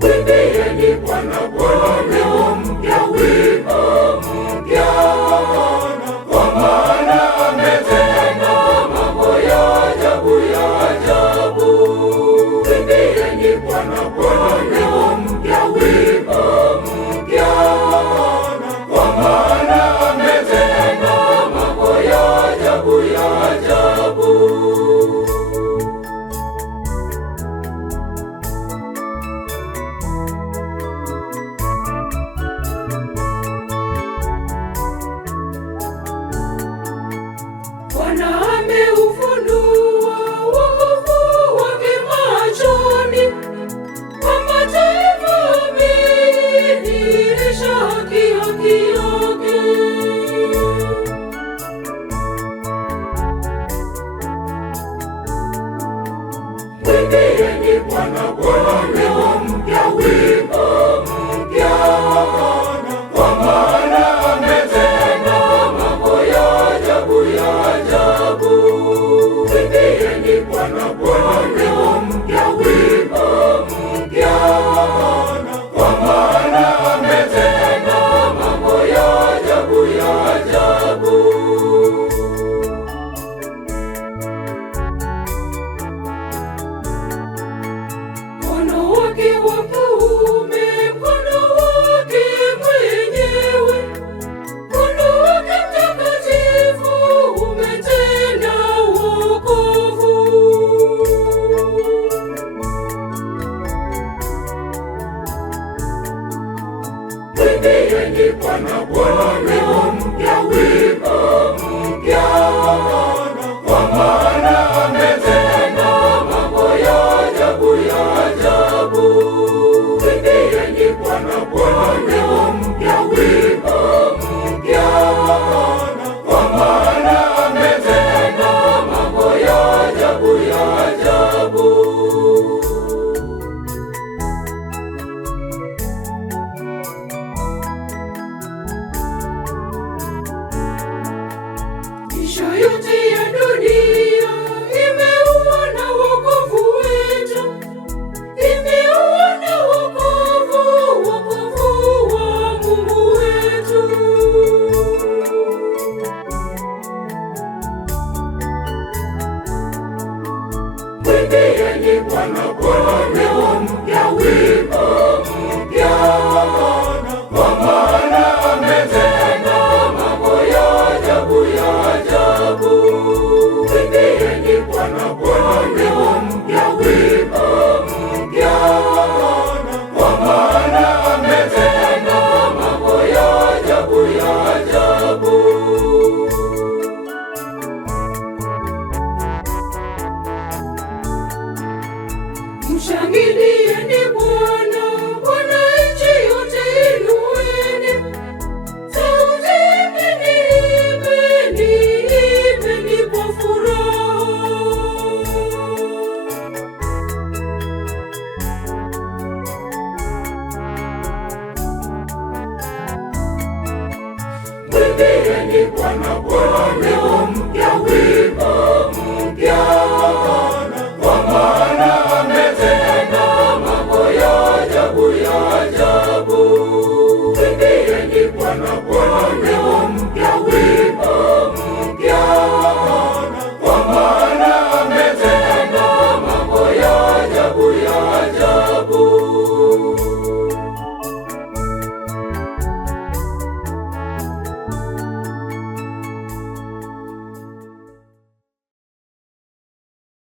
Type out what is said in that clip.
Mwimbieni Bwana wimbo mpya, wimbo mpya, kwa maana ametenda mambo ya ajabu, ya ajabu. Mwimbieni Bwana wimbo mpya, wimbo mpya, kwa maana ametenda mambo ya ajabu, ya ajabu. Bwana ameufunua wokovu wake machoni, kwa mataifa amedhihirisha haki yake. Mwimbieni Bwana wimbo mpya, wimbo mpya, kwa maana ametenda mambo ya ajabu, ya ajabu. Mwimbieni Bwana wimbo mpya, wimbo mpya, kwa maana ametenda mambo ya ajabu, ya ajabu. Mkono wake wa kuume, mkono wake mwenyewe, mkono wake mtakatifu umetenda wokovu. Mwimbieni Bwana wimbo mpya, wimbo mpya,